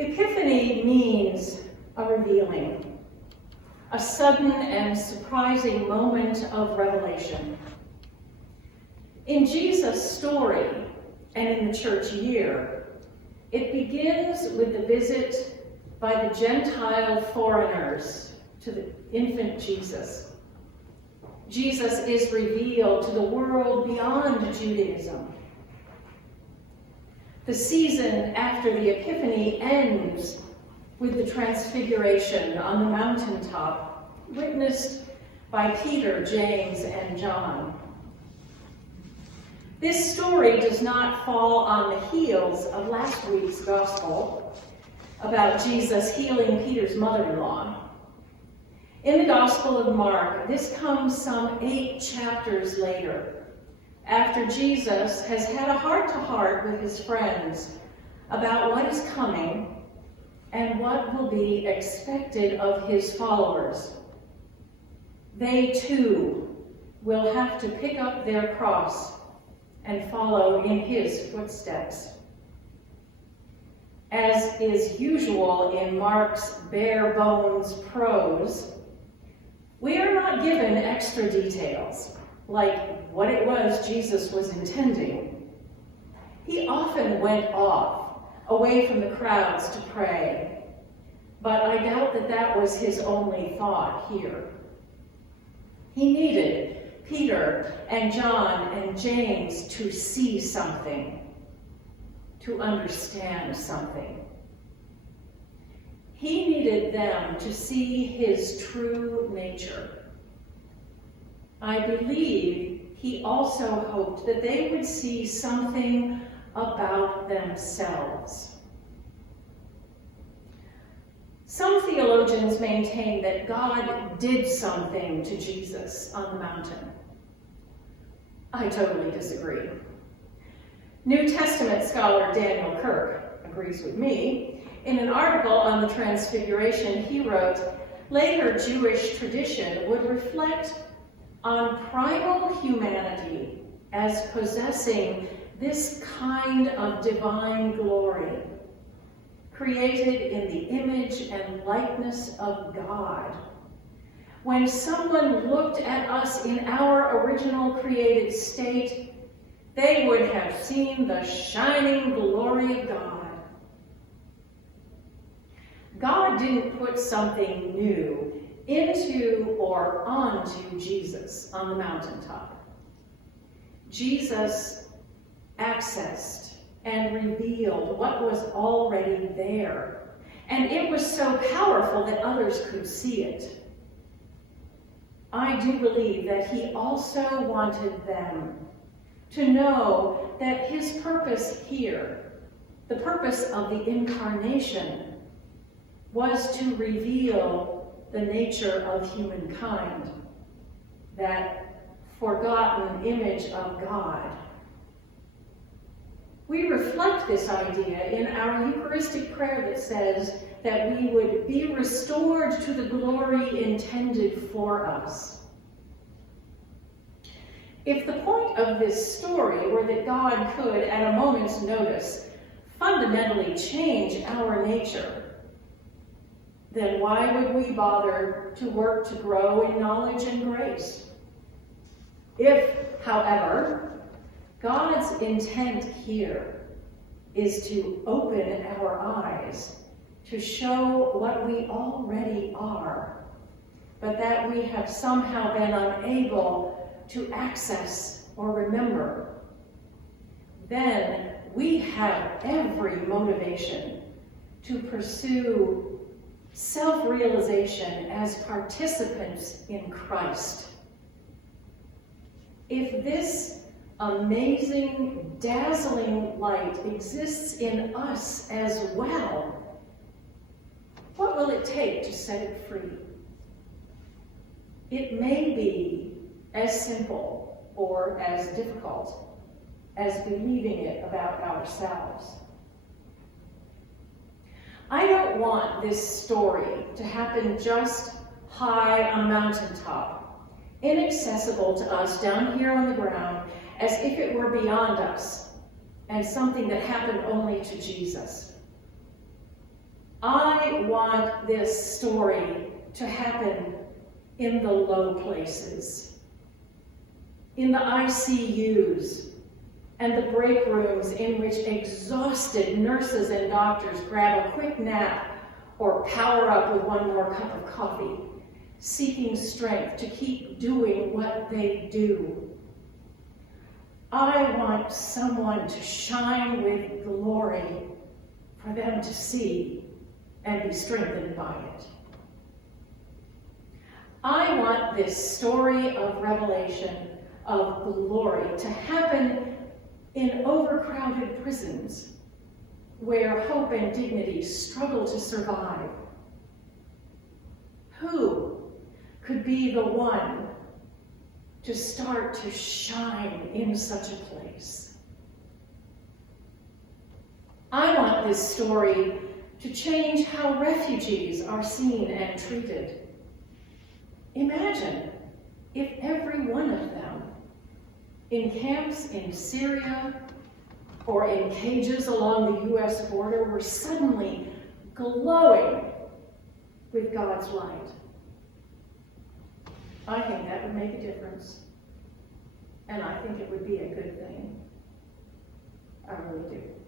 Epiphany means a revealing, a sudden and surprising moment of revelation. In Jesus' story and in the church year, it begins with the visit by the Gentile foreigners to the infant Jesus. Jesus is revealed to the world beyond Judaism. The season after the Epiphany ends with the transfiguration on the mountaintop, witnessed by Peter, James, and John. This story does not fall on the heels of last week's gospel about Jesus healing Peter's mother-in-law. In the Gospel of Mark, this comes some 8 chapters later, after Jesus has had a heart-to-heart with his friends about what is coming and what will be expected of his followers. They too will have to pick up their cross and follow in his footsteps. As is usual in Mark's bare-bones prose, we are not given extra details, like what it was Jesus was intending. He often went off, away from the crowds to pray, but I doubt that that was his only thought here. He needed Peter and John and James to see something, to understand something. He needed them to see his true nature. I believe he also hoped that they would see something about themselves. Some theologians maintain that God did something to Jesus on the mountain. I totally disagree. New Testament scholar Daniel Kirk agrees with me. In an article on the Transfiguration, he wrote, later Jewish tradition would reflect on primal humanity as possessing this kind of divine glory, created in the image and likeness of God. When someone looked at us in our original created state, they would have seen the shining glory of God. God didn't put something new into or onto Jesus on the mountaintop. Jesus accessed and revealed what was already there, and it was so powerful that others could see it. I do believe that he also wanted them to know that his purpose here, the purpose of the incarnation, was to reveal the nature of humankind, that forgotten image of God. We reflect this idea in our Eucharistic prayer that says that we would be restored to the glory intended for us. If the point of this story were that God could, at a moment's notice, fundamentally change our nature, then why would we bother to work to grow in knowledge and grace? If, however, God's intent here is to open our eyes to show what we already are, but that we have somehow been unable to access or remember, then we have every motivation to pursue self-realization as participants in Christ. If this amazing, dazzling light exists in us as well, what will it take to set it free? It may be as simple or as difficult as believing it about ourselves. I don't want this story to happen just high on a mountaintop, inaccessible to us down here on the ground, as if it were beyond us and something that happened only to Jesus. I want this story to happen in the low places, in the ICUs and the break rooms in which exhausted nurses and doctors grab a quick nap or power up with one more cup of coffee, seeking strength to keep doing what they do. I want someone to shine with glory for them to see and be strengthened by it. I want this story of revelation, of glory, to happen in overcrowded prisons where hope and dignity struggle to survive. Who could be the one to start to shine in such a place? I want this story to change how refugees are seen and treated. Imagine if every one of them, in camps in Syria or in cages along the U.S. border, were suddenly glowing with God's light. I think that would make a difference. And I think it would be a good thing. I really do.